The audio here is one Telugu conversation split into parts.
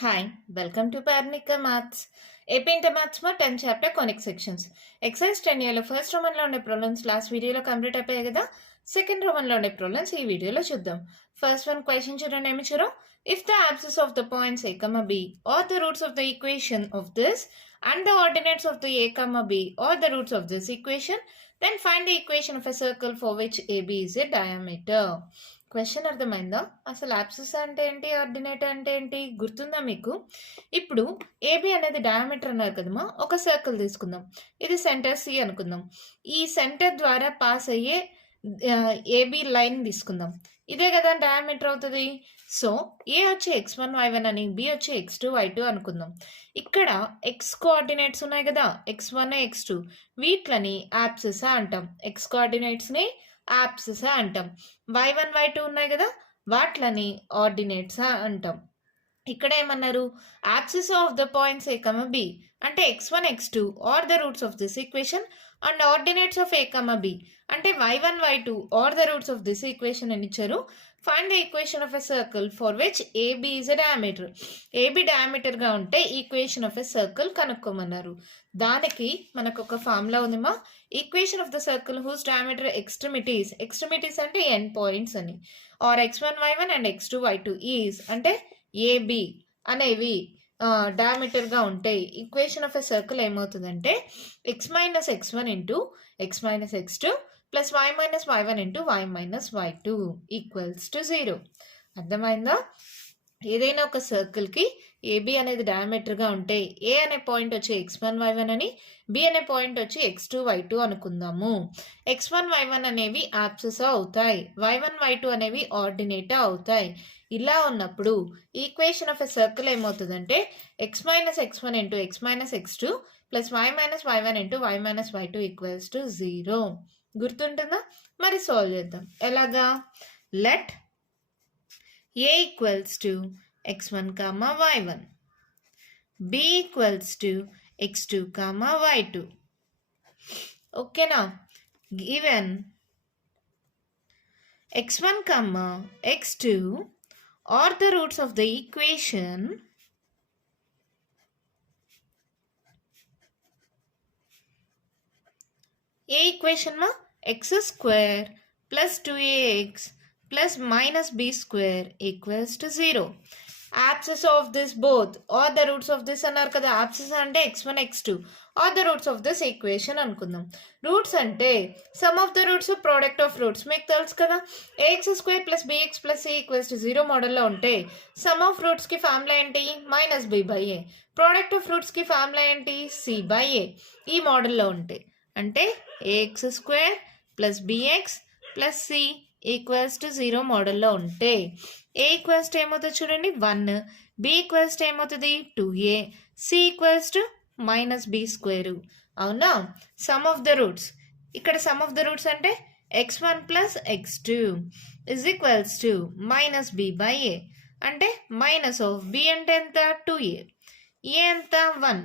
Hi, welcome to Parnika Maths. AP Inter Maths మా 10th chapter conic sections excise 10 లో ఫస్ట్ రోమన్లో ఉండే ప్రాబ్లమ్స్ లాస్ట్ వీడియోలో కంప్లీట్ అయిపోయాయి కదా. సెకండ్ రోమన్లో ఉండే ప్రాబ్లమ్స్ ఈ వీడియోలో చూద్దాం. ఫస్ట్ వన్ క్వశ్చన్ చూడండి ఏమి ఇచ్చారు. If the abscess of the points a, b or the roots of the equation of this and the ordinates of the a, b or the roots of this equation, then find the equation of a circle for which AB is a diameter. Question అర్థమైందా? అసలు యాప్సెస్ అంటే ఏంటి, ఆర్డినేట్ అంటే ఏంటి గుర్తుందా మీకు? ఇప్పుడు ఏబి అనేది డయామీటర్ అన్నారు కదమ్మా. ఒక సర్కిల్ తీసుకుందాం. ఇది సెంటర్ సి అనుకుందాం. ఈ సెంటర్ ద్వారా పాస్ అయ్యే ఏబి లైన్ తీసుకుందాం. ఇదే కదా డయామీటర్ అవుతుంది. సో ఏ వచ్చి x1 y1 అని, బి వచ్చి x2 y2 అనుకుందాం. ఇక్కడ ఎక్స్ కోఆర్డినేట్స్ ఉన్నాయి కదా, x1 x2, వీటిని యాప్సెస్ అంటాం. ఎక్స్ కోఆర్డినేట్స్ని యాప్సెస్ అంటాం. y1 y2 ఉన్నాయి కదా, వాట్లని ఆర్డినేట్స్ అంటాం. ఇక్కడ ఏమన్నారు, abscissae of the points a, b అంటే x1 x2 are the roots of this equation and ordinates of a, b అంటే y1 y2 are the roots of this equation అని ఇచ్చారు. Find the equation of a circle for which AB is a diameter. AB డయామీటర్గా ఉంటే ఈక్వేషన్ ఆఫ్ ఎ సర్కిల్ కనుక్కోమన్నారు. దానికి మనకు ఒక ఫార్ములా ఉందిమా. Equation of the circle whose diameter extremities అంటే ఎండ్ పాయింట్స్ అని, are x1 y1 and x2 y2 is అంటే ఏబి అనేవి డయామీటర్గా ఉంటాయి. ఈక్వేషన్ ఆఫ్ ఎ సర్కిల్ ఏమవుతుందంటే x minus x1 into x minus x2 plus y minus y1 into y minus y2 equals to 0. అర్థమైందా? ఏదైనా ఒక సర్కిల్కి ఏబి అనేది డయామీటర్గా ఉంటే ఏ అనే పాయింట్ వచ్చి x1 y1 అని, బి అనే పాయింట్ వచ్చి x2 y2 అనుకుందాము. x1 y1 అనేవి యాప్సెస్ అవుతాయి, y1 y2 అనేవి ఆర్డినేట్ అవుతాయి. ఇలా ఉన్నప్పుడు ఈక్వేషన్ ఆఫ్ ఎ సర్కిల్ ఏమవుతుందంటే x minus x1 into x minus x2 plus y minus y1 into y minus y2 equals to 0. గుర్తుంటుందా? మరి సాల్వ్ చేద్దాం. ఎలాగా? Let a equals to x1 comma y1, b equals to x2 comma y2. ఓకేనా? Given x1 comma x2 are the roots of the equation a equation ma x square plus 2ax plus minus b square equals to 0. Abscess of this both or the roots of this అన్నారు కదా. abscess అంటే x1 x2 or the roots of this equation అనుకుందాం. రూట్స్ అంటే sum of the roots, product of roots మీకు తెలుసు కదా. ax square plus bx plus c equals to 0 మోడల్లో ఉంటే సమ్ ఆఫ్ రూట్స్కి ఫార్ములా ఏంటి, minus b by A. Product of రూట్స్కి ఫార్ములా ఏంటి, c బై ఏ. ఈ మోడల్లో ఉంటే అంటే ax square plus bx plus c equals to 0 మోడల్లో ఉంటే ఏ ఈక్వల్స్ టు ఏమవుతుంది చూడండి 1, బి ఈక్వల్స్ టు ఏమవుతుంది 2a, C equals to minus B square. అవునా? సమ్ ఆఫ్ ద రూట్స్, ఇక్కడ సమ్ ఆఫ్ ద రూట్స్ అంటే x1 plus x2 is equals to minus B by A. అంటే మైనస్ ఆఫ్ బి అంటే ఎంత 2a, ఏ ఎంత 1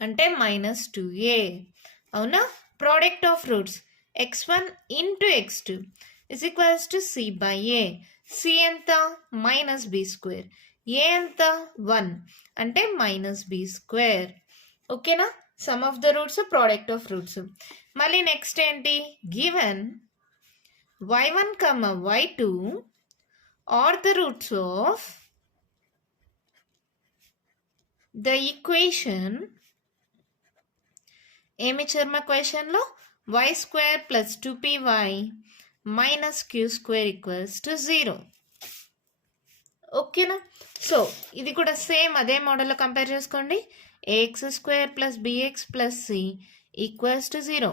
అంటే మైనస్ 2a. అవునా? Product of roots x1 into x2 is equals to c by a. c ఎంత మైనస్ బి స్క్వేర్, ఏ ఎంత 1 అంటే మైనస్ బి స్క్వేర్. ఓకేనా? Sum of the roots, product of roots. మళ్ళీ నెక్స్ట్ ఏంటి, given y1 comma y2 are the roots of the equation. ఏమి ఇచ్చారు మా క్వశ్చన్లో, y square plus 2py minus queue square equals to 0. ఓకేనా? సో ఇది కూడా సేమ్ అదే మోడల్లో కంపేర్ చేసుకోండి. Ax square plus bx plus c equals to 0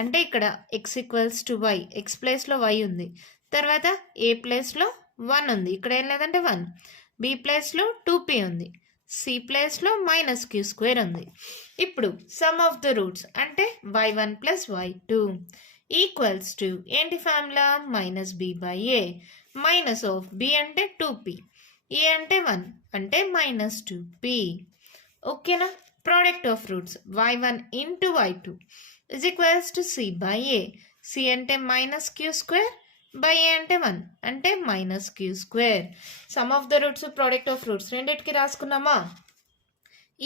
అంటే ఇక్కడ x equals to y, x ప్లేస్లో వై ఉంది, తర్వాత ఏ ప్లేస్లో 1 ఉంది, ఇక్కడ ఏం లేదంటే 1, బి ప్లేస్లో 2p ఉంది, సి ప్లేస్లో మైనస్ క్యూ స్క్వేర్ ఉంది. ఇప్పుడు సమ్ ఆఫ్ ద రూట్స్ అంటే y1 plus y2 equals to ఏంటి formula, minus B by A. Minus of B అంటే 2p, ఏ అంటే 1 అంటే మైనస్ 2p. ఓకేనా? Product of roots y1 into y2 is equals to C by A. C అంటే minus queue square by A అంటే 1 అంటే minus queue square. Sum of the roots product of roots రెండింటికి రాసుకున్నామా.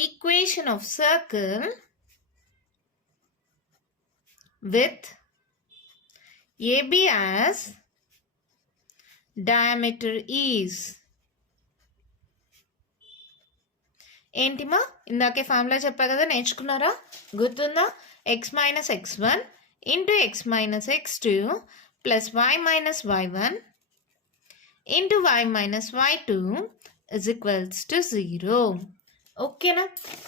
Equation of circle with AB as diameter is ఏంటిమా ఇందాకే ఫార్ములా చెప్పా కదా, నేర్చుకున్నారా, గుర్తుందా? x minus x1 into x minus x2 plus y minus y1 into y minus y2 is equals to 0. ఓకేనా.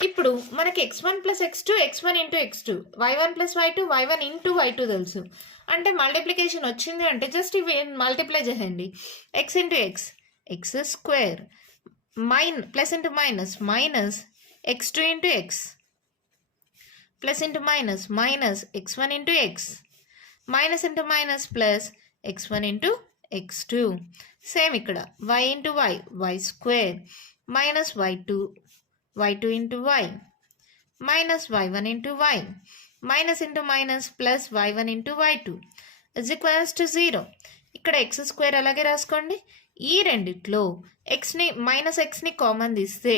ఇప్పుడు మనకి x1 plus x2 x1 into x2 y1 plus y2 y1 into y2 తెలుసు. అంటే మల్టిప్లికేషన్ వచ్చింది అంటే జస్ట్ ఇవి మల్టిప్లై చేయండి. x into x square plus into minus x2 into x plus into minus x1 into x minus into minus plus x1 into x2. Same ఇక్కడ y into y square minus y2 into y minus y1 into y minus into minus plus y1 into y2 is equals to 0. ఇక్కడ x స్క్వేర్ అలాగే రాసుకోండి. ఈ రెండిట్లో xని మైనస్ xని కామన్ తీస్తే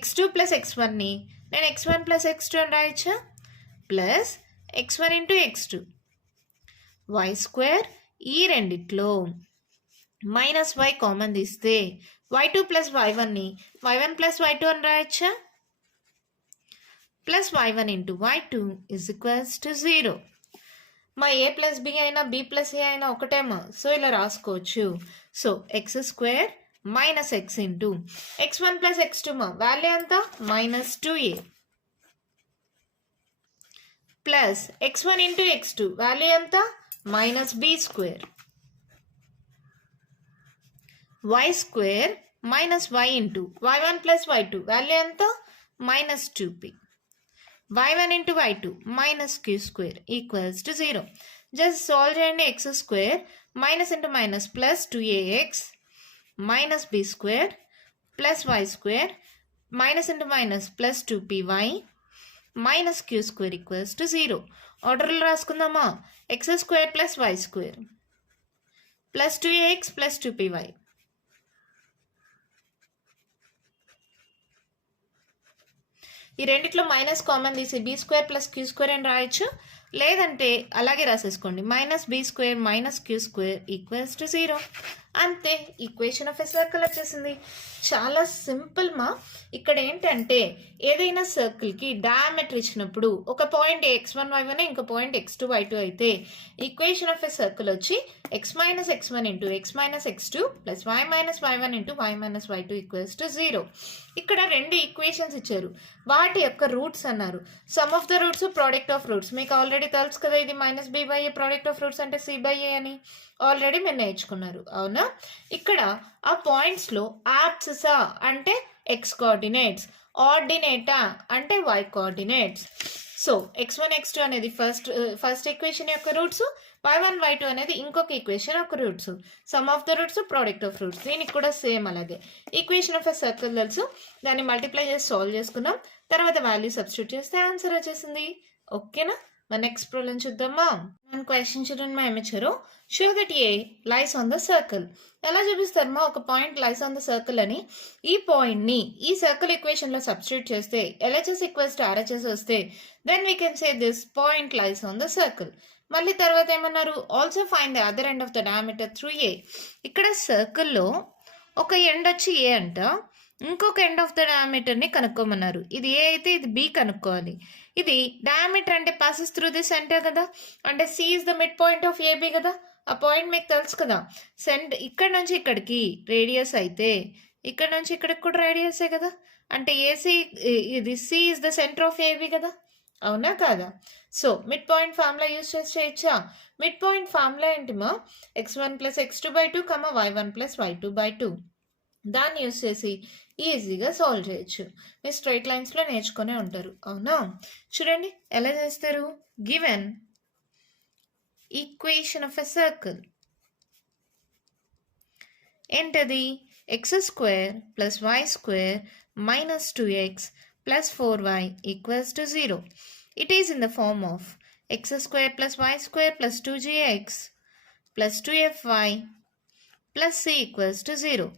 x2 ప్లస్ x1ని నేను x1 ప్లస్ x2 అని రాయచ్చా, plus x1 into x2 y square. ఈ రెండిట్లో మైనస్ y కామన్ తీస్తే y2 plus y1ని y1 plus y2 అని రాయచ్చా, plus y1 into y2 is equals to 0. మా ఏ ప్లస్ బి అయినా బి ప్లస్ ఏ అయినా ఒకటేమో, సో ఇలా రాసుకోవచ్చు. So X square minus X into x1 plus x2 మా వాల్యూ ఎంత minus 2a plus x1 into x2 value ఎంత minus B square y square minus y into y1 plus y2 value ఎంత minus 2p y1 into y2 minus queue square equals to 0. Just solve చేయండి. X square minus into minus plus 2ax minus B square plus y square minus into minus plus 2py minus queue square equals to 0. ఆర్డర్లో రాసుకుందామా. X square plus y square plus 2ax plus 2py ఈ రెండిట్లో మైనస్ కామన్ తీసి B square plus Q square అని రాయొచ్చు, లేదంటే అలాగే రాసేసుకోండి minus B square minus queue square equals to 0. అంతే, ఈక్వేషన్ ఆఫ్ ఎ సర్కిల్ వచ్చేసింది. చాలా సింపుల్ మా. ఇక్కడ ఏంటంటే ఏదైనా సర్కిల్కి డయామీటర్ ఇచ్చినప్పుడు ఒక పాయింట్ x1 y1 ఇంకో పాయింట్ x2 y2 అయితే ఈక్వేషన్ ఆఫ్ ఎ సర్కిల్ వచ్చి x minus x1 into x minus x2 plus y minus y1 into y minus y2 equals to 0. ఇక్కడ రెండు ఈక్వేషన్స్ ఇచ్చారు, వాటి యొక్క రూట్స్ అన్నారు. Sum of the roots product of roots మీకు ఆల్రెడీ తెలుసు కదా, ఇది minus B by A product of roots అంటే సి బై ఏ అని ఆల్రెడీ మీరు నేర్చుకున్నారు అవునా. ఇక్కడ ఆ పాయింట్స్లో యాప్సిసా అంటే ఎక్స్ కోఆర్డినేట్స్, ఆర్డినేటా అంటే y coordinates. So x1 x2 అనేది ఫస్ట్ ఈక్వేషన్ యొక్క రూట్స్, y1 y2 అనేది ఇంకొక ఈక్వేషన్ యొక్క roots. Some of the roots product of roots, దీనికి కూడా సేమ్ అలాగే. ఈక్వేషన్ ఆఫ్ ఎ సర్కిల్ తెలుసు, దాన్ని మల్టిప్లై చేసి సాల్వ్ చేసుకున్నాం, తర్వాత వాల్యూ సబ్స్టిట్యూట్ చేస్తే ఆన్సర్ వచ్చేసింది. ఓకేనా. మన నెక్స్ట్ ప్రాబ్లం చూద్దామా. మన క్వశ్చన్ చూడండి మా ఏమిచ్చారు. Show that A lies on the circle. ఎలా చూపిస్తారు మా ఒక point lies on the circle అని. ఈ పాయింట్ని ఈ సర్కిల్ ఈక్వేషన్లో సబ్స్టిట్యూట్ చేస్తే LHS ఈక్వల్స్ టు RHS వస్తే then we can say this point lies on the circle. మళ్ళీ తర్వాత ఏమన్నారు, also find the other end of the diameter through A. ఇక్కడ సర్కిల్లో ఒక ఎండ్ వచ్చి ఏ అంట, ఇంకొక ఎండ్ ఆఫ్ ద డయామీటర్ని కనుక్కోమన్నారు. ఇది ఏ అయితే ఇది బి కనుక్కోవాలి. ఇది డయామీటర్ అంటే పాసెస్ త్రూ ది సెంటర్ కదా, అంటే C is the mid point of AB కదా. ఆ పాయింట్ మీకు తెలుసు కదా, ఇక్కడ నుంచి ఇక్కడికి రేడియస్ అయితే ఇక్కడ నుంచి ఇక్కడికి కూడా రేడియసే కదా, అంటే ఏసీ ఇది C is the centre of AB కదా, అవునా కాదా. So mid point formula use చేసి చేయొచ్చా. మిడ్ పాయింట్ ఫార్ములా ఏంటిమా, x1 plus x2 by 2 y1 plus y2 by 2. దాన్ని యూజ్ చేసి ఈజీగా సాల్వ్ చేయొచ్చు. మీరు స్ట్రైట్ లైన్స్లో నేర్చుకునే ఉంటారు అవునా. చూడండి ఎలా చేస్తారు. Given equation of a circle ఏంటది, X square plus Y square minus 2x plus 4y equals to 0. It is in the form of X square plus Y square plus 2gx plus 2fy plus c equals to 0.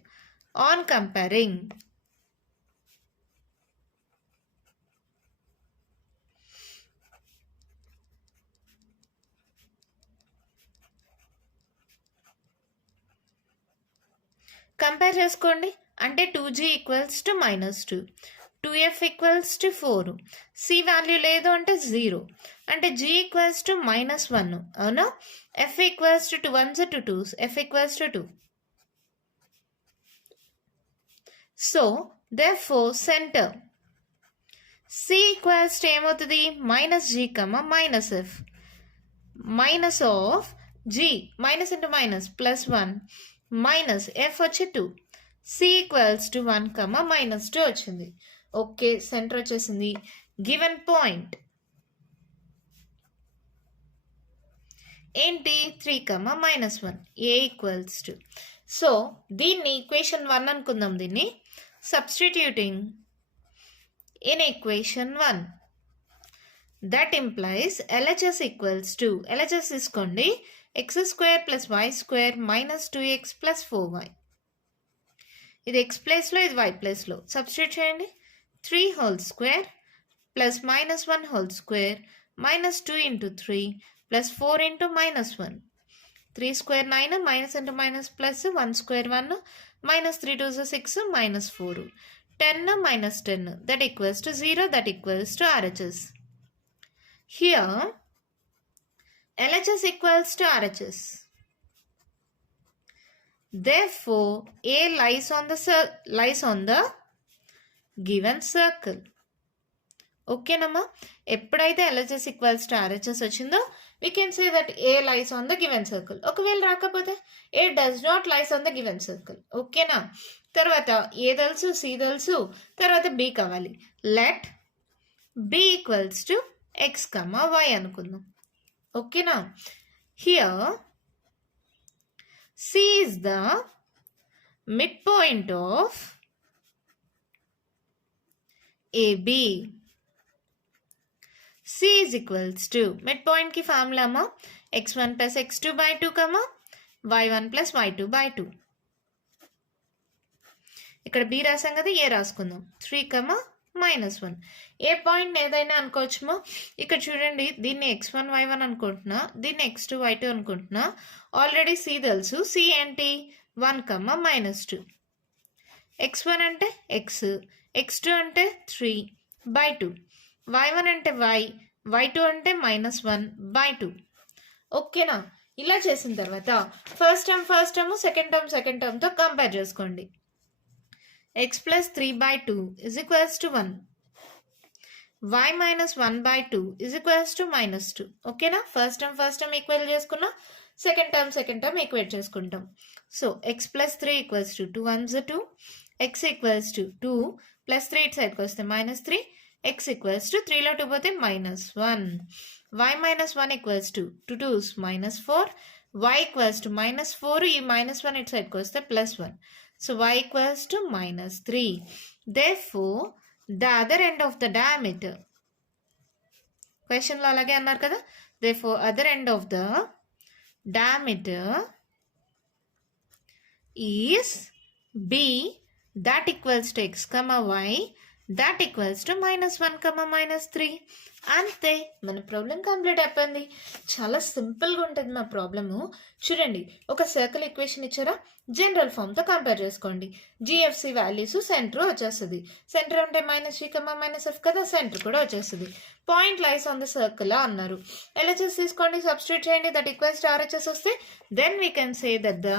On comparing, compare చేసుకోండి. అంటే 2g equals to -2, 2f equals to 4, c value లేదు అంటే 0, అంటే g ఈక్వల్స్ టు -1, అవునా? f equals to 2 1s 2 2s, f equals to 2. So therefore centre c equals to ఏమవుతుంది? -g, -f, minus of g, minus into minus +1, minus f వచ్చి 2, c ఈక్వల్స్ టు 1, -2 వచ్చింది. ఓకే, సెంటర్ వచ్చేసింది. గివెన్ పాయింట్ ఏంటి? 3, -1, a ఈక్వల్స్ టు. సో దీన్ని ఈక్వేషన్ 1 అనుకుందాం. దీన్ని substituting in equation 1, that implies LHS equals to, LHS తీసుకోండి, x² + y² - 2x + 4y. ఇది x ప్లేస్లో, ఇది y ప్లేస్లో సబ్స్టిట్యూట్ చేయండి. 3 whole square plus -1 whole square -2 × 3 + 4 × -1. 3 square 9, minus into minus plus, 1 square 1, -3 2s 6, -4, 10 - 10, that equals to 0, that equals to RHS. Here LHS equals to RHS. Therefore, A lies on the given circle. ఓకేనమ్మా? ఎప్పుడైతే LHS equals to RHS వచ్చిందో we can say that A lies on the given circle. ఒకవేళ రాకపోతే A does not lies on the given circle. ఓకేనా? తర్వాత A తెలుసు, C తెలుసు, తర్వాత B కావాలి. Let B equals to x, y అనుకుందాం. ఓకేనా? Here C is the midpoint of AB. C is equals to, midpoint की formula మా x1 + x2/2, y1 + y2/2. ఇక్కడ B రాసాం కదా, A రాసుకుందాం. 3, -1. ఏ పాయింట్ ఏదైనా అనుకోవచ్చుమో. ఇక్కడ చూడండి, దీన్ని x1 y1 అనుకుంటున్నా, దీన్ని x2 y2 అనుకుంటున్నా. ఆల్రెడీ C తెలుసు. C ఏంటి? 1, -2. x1 అంటే x, x2 అంటే 3/2, y1 అంటే y, y2 అంటే -1/2. ఓకేనా? ఇలా చేసిన తర్వాత ఫస్ట్ టర్మ్ సెకండ్ టర్మ్తో కంపేర్ చేసుకోండి. x + 3/2 = 1, y - 1/2 = -2. ఓకేనా? ఫస్ట్ టర్మ్ ఈక్వల్ చేసుకున్నా, సెకండ్ టర్మ్ ఈక్వేట్ చేసుకుంటాం. సో x + 3 = 2 1s 2, x = 2 + 3 ఇటు సైడ్కి వస్తే -3, x = 3లో 2 పోతే -1, y - 1 = 2 2s -4, y = -4, ఈ -1 ఇటు సైడ్కి వస్తే +1. So y = -3. Therefore, the other end of the diameter, క్వశ్చన్లో అలాగే అన్నారు కదా, therefore other end of the diameter is B, that equals to x, y, that equals to -1, -3. అంతే, మన ప్రాబ్లం కంప్లీట్ అయిపోయింది. చాలా సింపుల్గా ఉంటుంది మా ప్రాబ్లము. చూడండి, ఒక సర్కిల్ ఈక్వేషన్ ఇచ్చారా, జనరల్ ఫామ్తో కంపేర్ చేసుకోండి. GFC వాల్యూస్ సెంటర్ వచ్చేస్తుంది. సెంటర్ అంటే -g, -f కదా, సెంటర్ కూడా వచ్చేస్తుంది. Point lies on the circle అన్నారు. LHS తీసుకోండి, సబ్స్టిట్యూట్ చేయండి, దట్ ఈక్వల్స్ టు RHS వస్తే then we can say that the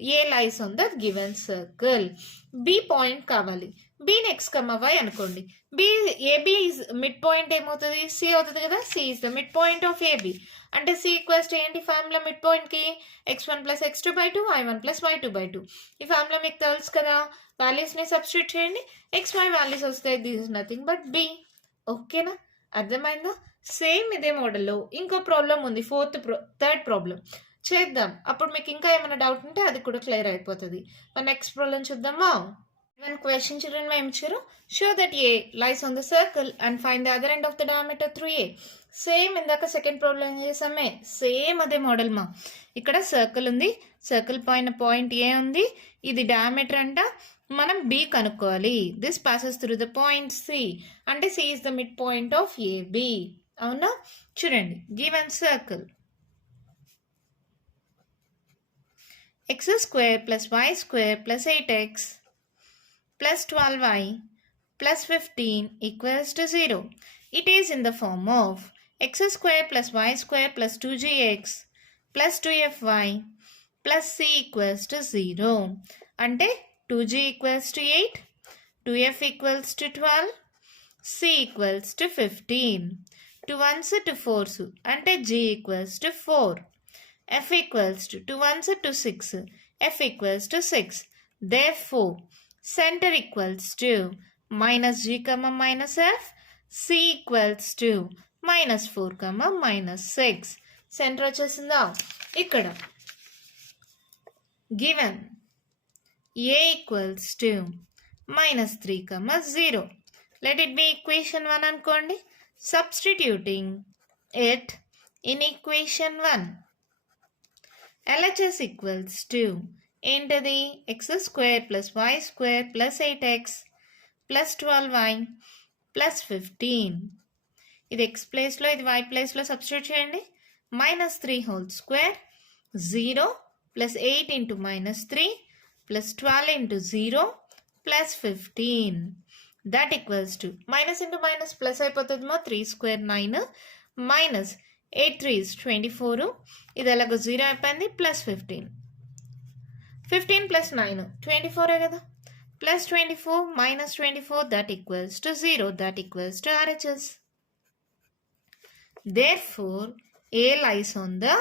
A lies on the given circle. B point కావాలి. B x, y అనుకోండి. AB is మిడ్ పాయింట్ ఏమవుతుంది? C అవుతుంది కదా. C is the mid point of AB. అంటే C ఈక్వల్స్ టు ఏంటి ఫార్ములా మిడ్ పాయింట్కి? x1 + x2/2, y1 + y2/2. ఈ ఫార్ములా మీకు తెలుసు కదా. వాల్యూస్ని సబ్స్టిట్యూట్ చేయండి, xy వాల్యూస్ వస్తాయి. This is nothing but B. ఓకేనా? అర్థమైందా? సేమ్ ఇదే మోడల్లో ఇంకో ప్రాబ్లం ఉంది, థర్డ్ ప్రాబ్లం చేద్దాం. అప్పుడు మీకు ఇంకా ఏమైనా డౌట్ ఉంటే అది కూడా క్లియర్ అయిపోతుంది. నెక్స్ట్ ప్రాబ్లం చూద్దామా? One question, children, my immature. Show that A lies on the circle and find the other end of the diameter through A. Same ఇందాక సెకండ్ ప్రాబ్లం చేసామే, సేమ్ అదే మోడల్ మా. ఇక్కడ సర్కిల్ ఉంది, సర్కిల్ పైన పాయింట్ ఏ ఉంది, ఇది డయామీటర్ అంట. మనం బి కనుక్కోవాలి. This passes through the point C, అంటే C is the mid point of AB. అవునా? చూడండి, given circle x square plus y square plus 8x plus 12y plus 15 equals to 0. It is in the form of x square plus y square plus 2gx plus 2fy plus c equals to 0. అంటే 2g equals to 8, 2f equals to 12, c equals to 15. 2 1s 2 4s అంటే g equals to 4. f equals to 2 1s 2 6, f equals to 6. Therefore, center equals to minus g comma minus f, c equals to minus 4 comma minus 6. Center వచ్చేసిందా? ఇక్కడ given a equals to minus 3 comma 0. Let it be equation 1 అనుకోండి. Substituting it in equation 1. LHS equals to ఏంటది? x square plus y square plus 8x plus 12y plus 15. ఇది x ప్లేస్లో, ఇది y ప్లేస్లో సబ్స్టిట్యూట్ చేయండి. minus 3 whole square, 0 plus 8 into minus 3 plus 12 into 0 plus 15. That equals to minus into minus plus అయిపోతుందేమో, 3 square 9 minus 8 3 is 24. ఇది అలాగో 0 అయిపోయింది. ప్లస్ 15, 15 ప్లస్ 9 24 కదా. Plus 24 minus 24, that equals to 0, that equals to RHS. Therefore, A lies on the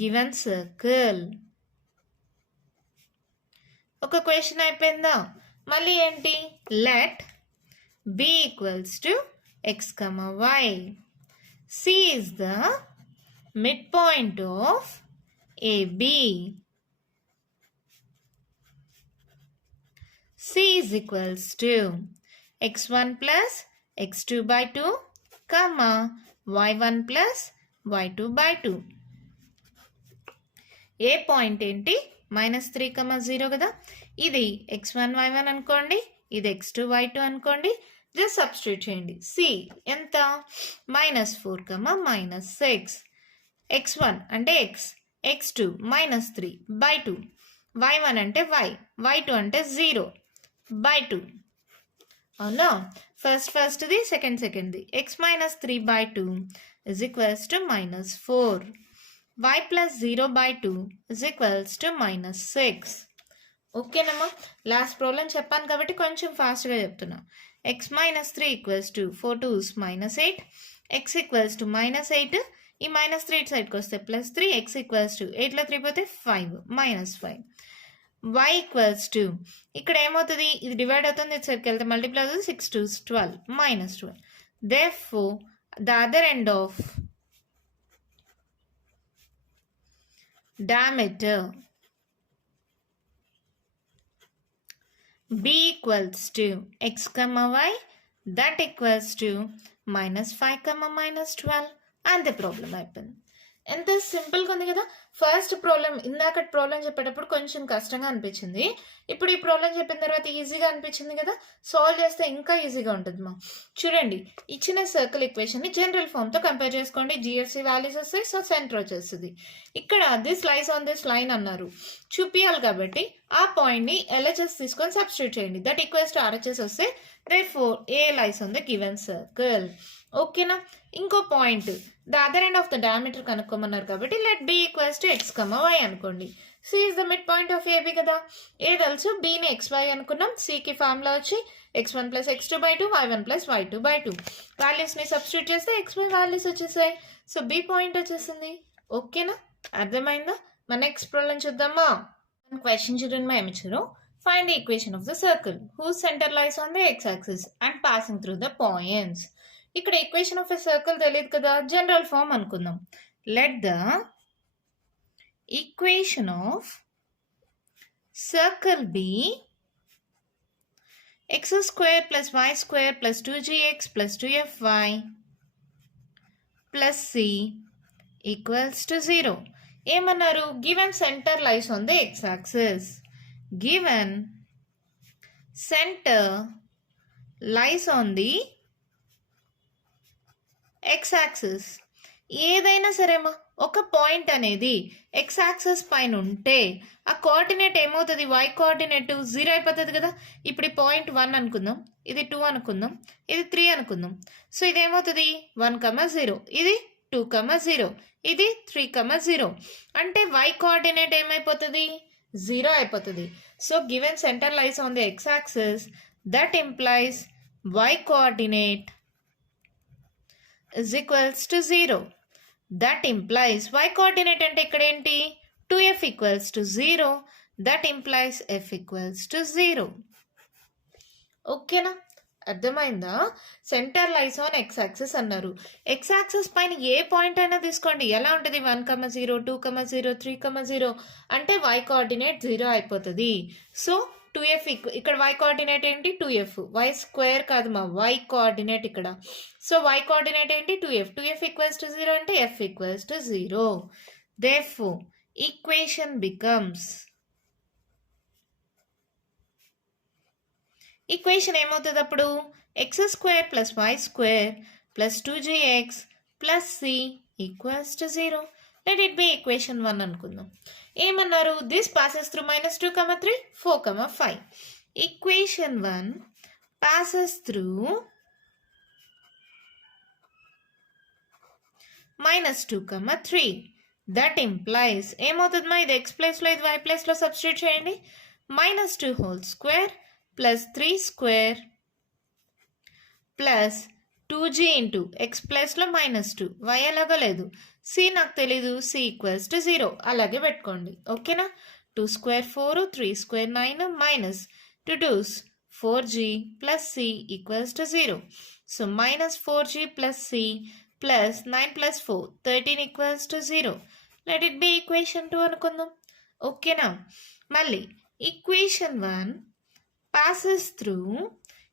given circle. ఒక క్వశ్చన్ అయిపోయిందా? మళ్ళీ ఏంటి? Let B equals to x, y. C is the midpoint of AB. C is equals to x1 plus x2 by 2, comma y1 plus y2 by 2. A point ఏంటి? -3, 0 కదా. ఇది x1 y1 అనుకోండి, ఇది x2 y2 అనుకోండి. జస్ట్ సబ్స్టిట్యూట్ చేయండి. సి ఎంత? -4, -6. x1 అంటే x, x2 -3 by 2, y1 అంటే y, y2 అంటే 0 by 2. అవునా? ఫస్ట్ది, సెకండ్ది. x -3 by 2 is equals to -4. y plus 0 by 2 is equals to -6. ఓకేనమ్మా? లాస్ట్ ప్రాబ్లం చెప్పాను కాబట్టి కొంచెం ఫాస్ట్గా చెప్తున్నా. x -3 equals to 4 2s -8, x equals to -8. ఈ -3 ఇటు సైడ్కి వస్తే +3, x equals to 8లో 3 పోతే 5 -5. y equals to ఇక్కడ ఏమవుతుంది? ఇది డివైడ్ అవుతుంది, ఇటు సైడ్కి వెళ్తే మల్టిప్లై అవుతుంది. 6 2s 12 -12. Therefore, the other end of diameter B equals to x, y, that equals to -5, -12. అంతే ప్రాబ్లం అయిపోయింది. ఎంత సింపుల్గా ఉంది కదా. ఫస్ట్ ప్రాబ్లం, ఇందాక ప్రాబ్లం చెప్పేటప్పుడు కొంచెం కష్టంగా అనిపించింది, ఇప్పుడు ఈ ప్రాబ్లం చెప్పిన తర్వాత ఈజీగా అనిపించింది కదా. సాల్వ్ చేస్తే ఇంకా ఈజీగా ఉంటుంది మా. చూడండి, ఇచ్చిన సర్కిల్ ఈక్వేషన్ని జనరల్ ఫామ్తో కంపేర్ చేసుకోండి. GFC వాల్యూస్ వస్తాయి, సో సెంటర్ వచ్చేస్తుంది. ఇక్కడ this lies on this line అన్నారు, చూపియాలి కాబట్టి ఆ పాయింట్ని LHS తీసుకొని సబ్స్టిట్యూట్ చేయండి. దట్ ఈక్వల్స్ టు RHS వస్తే therefore A lies on the given circle. ఓకేనా? ఇంకో point, the other end of the diameter కనుక్కోమన్నారు కాబట్టి let B equals to x, y అనుకోండి. C is the mid point of AB కదా. ఏ తెలుసు, Bని XY అనుకున్నాం. Cకి ఫార్ములా వచ్చి x1 plus x2 by 2, y1 plus y2 by 2. వాల్యూస్ని సబ్స్టిట్యూట్ చేస్తే XY వాల్యూస్ వచ్చేసాయి. సో B పాయింట్ వచ్చేసింది. ఓకేనా? అర్థమైందా? మన నెక్స్ట్ ప్రాబ్లం చూద్దామా. క్వశ్చన్ చూడండి మా ఏమిచ్చారు. Find the equation of the circle whose center lies on the x-axis and passing through the points. ఇక్కడ ఈక్వేషన్ ఆఫ్ ఎ సర్కిల్ తెలియదు కదా, జనరల్ ఫామ్ అనుకుందాం. Let the equation of circle B, x square plus y square plus 2gx plus 2fy plus c equals to 0. ఏమన్నారు? Given center lies on the x-axis. Given center lies on the x-axis. ఏదైనా సరేమా ఒక పాయింట్ అనేది ఎక్స్ యాక్సిస్ పైన ఉంటే ఆ కోఆర్డినేట్ ఏమవుతుంది? వై కోఆర్డినేట్ 0 అయిపోతుంది కదా. ఇప్పుడు ఈ పాయింట్ 1 అనుకుందాం, ఇది 2 అనుకుందాం, ఇది 3 అనుకుందాం. సో ఇది ఏమవుతుంది? 1,0, ఇది 2,0, ఇది 3,0. అంటే వై కోఆర్డినేట్ ఏమైపోతుంది? 0 అయిపోతుంది. So given center lies on the x axis, that implies y coordinate is equals to 0. That implies y coordinate అంటే ఇక్కడ ఏంటి? 2f equals to 0. That implies f equals to 0. ఓకేనా? అర్థమైందా? Centre lies on X axis అన్నారు. ఎక్స్ యాక్సిస్ పైన ఏ పాయింట్ అయినా తీసుకోండి, ఎలా ఉంటుంది? 1,0, 2,0, 3,0 అంటే y కోఆర్డినేట్ 0 అయిపోతుంది. సో 2f ఇక్కడ y కోఆర్డినేట్ ఏంటి? 2f. y స్క్వేర్ కాదు మా, y కోఆర్డినేట్ ఇక్కడ. సో y కోఆర్డినేట్ ఏంటి? 2f. 2f ఈక్వల్స్ టు 0 అంటే f equals to 0. Therefore, equation becomes, equation ఏమవుతుంది అప్పుడు? x square plus y square plus 2gx plus c equals to 0. Let it be equation 1 అనుకుందాం. ఏమన్నారు? This passes through -2, 3, 4, 5. Equation 1 passes through -2, 3. That implies ఏమవుతుంది మా? ఇది ఎక్స్ ప్లేస్లో, ఇది వై ప్లేస్లో సబ్స్టిట్యూట్ చేయండి. -2 whole square plus 3 square plus 2g into X ప్లస్లో -2, వై అలాగా లేదు, సి నాకు తెలీదు, సి ఈక్వల్స్ టు 0 అలాగే పెట్టుకోండి. ఓకేనా? 2 square 4, 3 square 9 minus 2 2s 4g plus c equals to 0. So -4g plus C plus 9 plus 4 13 equals to 0. Let it be equation 2 అనుకుందాం. ఓకేనా? మళ్ళీ ఈక్వేషన్ 1 పాసెస్ త్రూ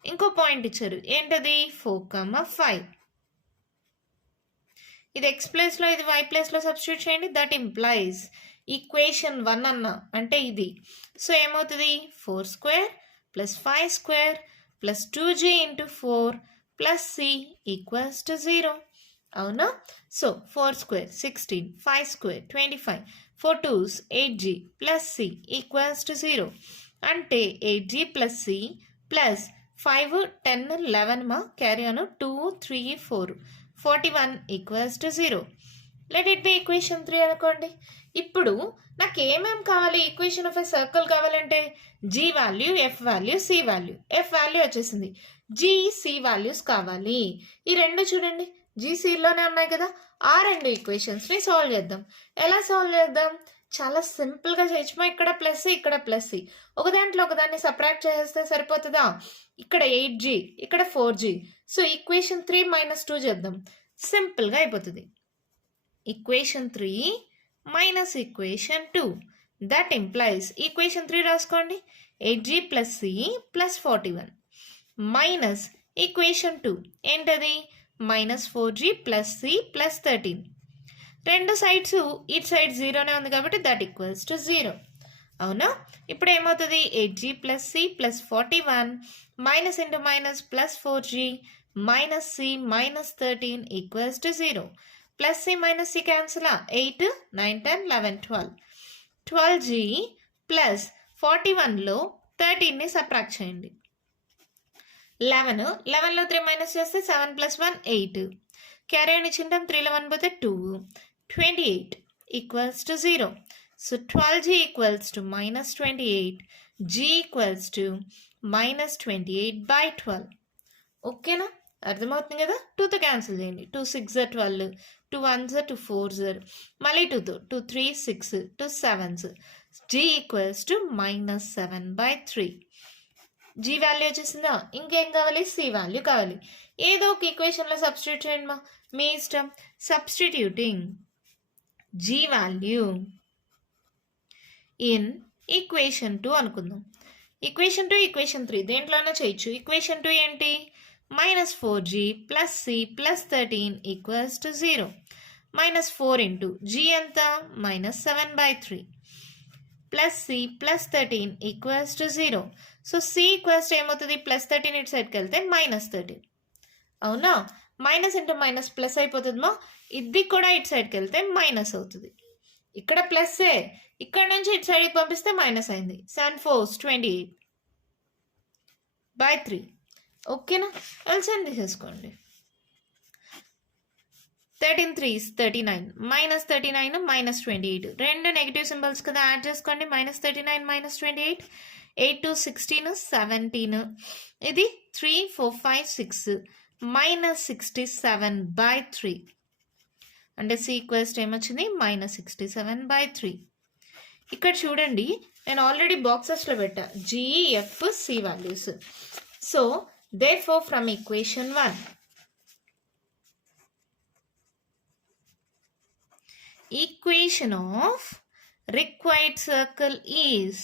ఇంకో పాయింట్ ఇచ్చారు, ఏంటది? 4, 5. ఇది ఎక్స్ ప్లేస్లో, ఇది వై ప్లేస్లో సబ్స్టిట్యూట్ చేయండి. దట్ ఇంప్లైస్ ఈక్వేషన్ 1 అన్న అంటే ఇది. సో ఏమవుతుంది? 4 square plus 5 square plus 2g into 4 plus c equals to 0. అవునా? So 4 square 16, 5 square 25, 4 2s 8g plus c equals to 0. అంటే 8g ప్లస్ సి ప్లస్ 5, 10, 11 మా carry on 2, 3, 4 41 equals to 0. Let it be equation 3 అనుకోండి. ఇప్పుడు నాకు ఏమేమి కావాలి? ఈక్వేషన్ ఆఫ్ ఎ సర్కిల్ కావాలంటే g value, f value, c value. F value వచ్చేసింది, జీ సి వాల్యూస్ కావాలి. ఈ రెండు చూడండి జీ సిలోనే ఉన్నాయి కదా. ఆ రెండు ఈక్వేషన్స్ని సాల్వ్ చేద్దాం. ఎలా సాల్వ్ చేద్దాం? చాలా సింపుల్గా చేయొచ్చుమా. ఇక్కడ ప్లస్ ఇక్కడ ప్లస్, ఒక దాంట్లో ఒకదాన్ని సపరేట్ చేస్తే సరిపోతుందా? ఇక్కడ 8g, ఇక్కడ 4g. సో ఈక్వేషన్ 3 - 2 చేద్దాం, సింపుల్గా అయిపోతుంది. Equation 3 minus equation 2. That implies equation 3 రాసుకోండి, 8g plus C plus 41 minus equation 2 ఏంటది? -4g plus C plus 13. రెండు సైడ్స్ ఇటు సైడ్ 0నే ఉంది కాబట్టి దట్ ఈక్వల్స్ టు 0. అవునా? ఇప్పుడు ఏమవుతుంది? 8g plus C plus 41 minus into minus plus 4g minus C minus 13 equals to 0. Plus C minus C cancel, 8, 9, 10, 11, 12. 12g plus 41లో 13ని సబ్ట్రాక్ట్ చేయండి. 11, 11లో 3 మైనస్ చేస్తే 7 ప్లస్ 1 8. క్యారీ అని చింటాం, 3లో 1 పోతే 2, 28 equals to 0. So 12g equals to -28, g equals to -28/12. ఓకేనా? అర్థమవుతుంది కదా? 2తో క్యాన్సిల్ చేయండి, 2 6 12, 2 1 2 4, మళ్ళీ 2తో 2 3 6, 2 7, g equals to -7/3. G value వచ్చేసిందా? ఇంకేం కావాలి? సి వాల్యూ కావాలి. ఏదో ఒక ఈక్వేషన్లో సబ్స్టిట్యూట్ చేయండి మా, మీ ఇష్టం. Substituting G value in equation 2 అనుకుందాం. ఈక్వేషన్ 2, ఈక్వేషన్ 3 దేంట్లోనే చేయొచ్చు. ఈక్వేషన్ 2 ఏంటి? -4g + c + 13 = 0. -4 ఇంటూ g ఎంత? -7/3 + c + 13 = 0. సో c ఈక్వల్స్ ఏమవుతుంది? +13 ఇటు సైడ్కి వెళ్తే -13 అవునా? మైనస్ ఇంటూ మైనస్ ప్లస్ అయిపోతుందమ్మా. ఇది కూడా ఇటు సైడ్కి వెళ్తే మైనస్ అవుతుంది. ఇక్కడ ప్లస్సే, ఇక్కడ నుంచి ఇటు సైడ్కి పంపిస్తే మైనస్ అయింది. 7 4s 28/3 ఓకేనా? ఎల్సిఎం తీసేసుకోండి. 13 3s 39 -39 -28 రెండు నెగిటివ్ సింబల్స్ కదా, యాడ్ చేసుకోండి. -39 -28 8 2 16 17 ఇది 3 4 5 6 -67/3 అంటే సి ఈక్వల్స్ ఏమొచ్చింది? -67/3. ఇక్కడ చూడండి, నేను ఆల్రెడీ బాక్సెస్లో పెట్టా GEFC values. So therefore from equation 1 equation of required circle is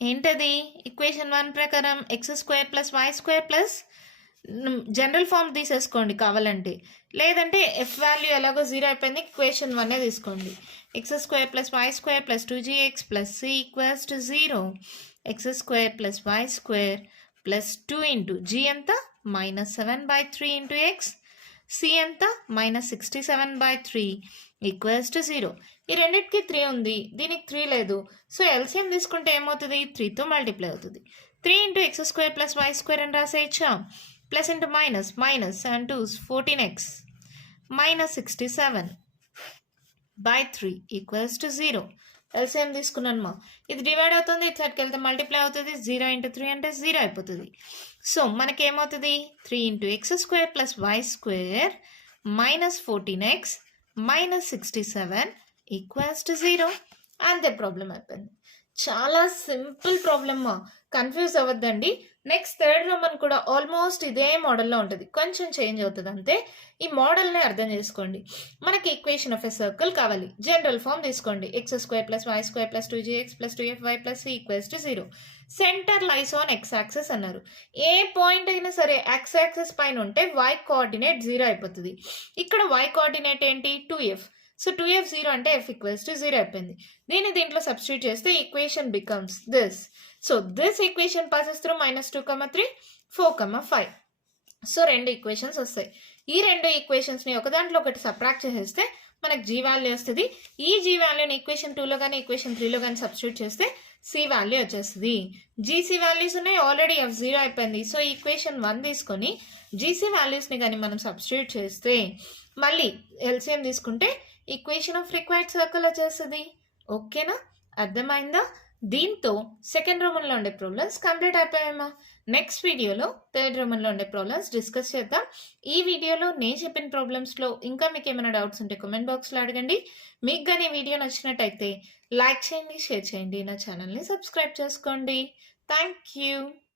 ఏంటది? ఈక్వేషన్ 1 ప్రకారం x² + y² జనరల్ ఫామ్ తీసేసుకోండి కావాలంటే, లేదంటే ఎఫ్ వాల్యూ ఎలాగో 0 అయిపోయింది, ఈక్వేషన్ 1 తీసుకోండి. x² + y² + 2gx + c = 0. x² + y² + 2 into g ఎంత? -7/3 ఇంటూ x, c ఎంత? -67/3 = 0. ఈ రెండింటికి 3 ఉంది, దీనికి 3 లేదు. సో ఎల్సిఎం తీసుకుంటే ఏమవుతుంది? 3తో మల్టిప్లై అవుతుంది. 3 ఇంటూ x² + y² అని రాసేయచ్చా? Plus into minus, 7 2s 14x -67/3 = 0. LCM తీసుకున్నాను. ఇది డివైడ్ అవుతుంది, ఇటు సైడ్కి వెళ్తే మల్టిప్లై అవుతుంది. 0 ఇంటూ 3 అంటే 0 అయిపోతుంది. So మనకేమవుతుంది? 3 into x² + y² -14x -67 = 0. అంతే, ప్రాబ్లం అయిపోయింది. చాలా సింపుల్ ప్రాబ్లమ్, కన్ఫ్యూజ్ అవ్వద్దండి. నెక్స్ట్ థర్డ్ రోమన్ కూడా ఆల్మోస్ట్ ఇదే మోడల్లో ఉంటుంది, కొంచెం చేంజ్ అవుతుంది అంతే. ఈ మోడల్ని అర్థం చేసుకోండి. మనకి ఈక్వేషన్ ఆఫ్ ఎ సర్కిల్ కావాలి, జనరల్ ఫామ్ తీసుకోండి. x² + y² + 2gx + 2fy + c = 0. Centre lies on x axis అన్నారు. ఏ పాయింట్ అయినా సరే x యాక్సిస్ పైన ఉంటే y కోఆర్డినేట్ 0 అయిపోతుంది. ఇక్కడ y కోఆర్డినేట్ ఏంటి? 2f. సో 2f 0 అంటే f = 0 అయిపోయింది. దీంట్లో సబ్స్టిట్యూట్ చేస్తే equation becomes this. So this equation passes through -2, 3, 4, 5. So రెండు ఈక్వేషన్స్ వస్తాయి. ఈ రెండు ఈక్వేషన్స్ని ఒక దాంట్లో ఒకటి సబ్ట్రాక్ట్ చేసేస్తే మనకు g వాల్యూ వస్తుంది. ఈ g వాల్యూని ఈక్వేషన్ 2లో కానీ ఈక్వేషన్ 3లో కానీ సబ్స్టిట్యూట్ చేస్తే c వాల్యూ వచ్చేస్తుంది. gc వాల్యూస్ ఉన్నాయి, ఆల్రెడీ f 0 అయిపోయింది. సో ఈక్వేషన్ 1 తీసుకొని gc వాల్యూస్ని కానీ మనం సబ్స్టిట్యూట్ చేస్తే మళ్ళీ ఎల్సిఎం తీసుకుంటే ఈక్వేషన్ ఆఫ్ రిక్వైర్డ్ సర్కిల్ వచ్చేస్తుంది. ఓకేనా? అర్థమైందా? దీంతో సెకండ్ రోమన్లో ఉండే ప్రాబ్లమ్స్ కంప్లీట్ అయిపోయామా? నెక్స్ట్ వీడియోలో థర్డ్ రోమన్లో ఉండే ప్రాబ్లమ్స్ డిస్కస్ చేద్దాం. ఈ వీడియోలో నేను చెప్పిన ప్రాబ్లమ్స్లో ఇంకా మీకు ఏమైనా డౌట్స్ ఉంటే కామెంట్ బాక్స్లో అడగండి. మీకు కానీ వీడియో నచ్చినట్టయితే లైక్ చేయండి, షేర్ చేయండి, నా ఛానల్ని సబ్స్క్రైబ్ చేసుకోండి. Thank you.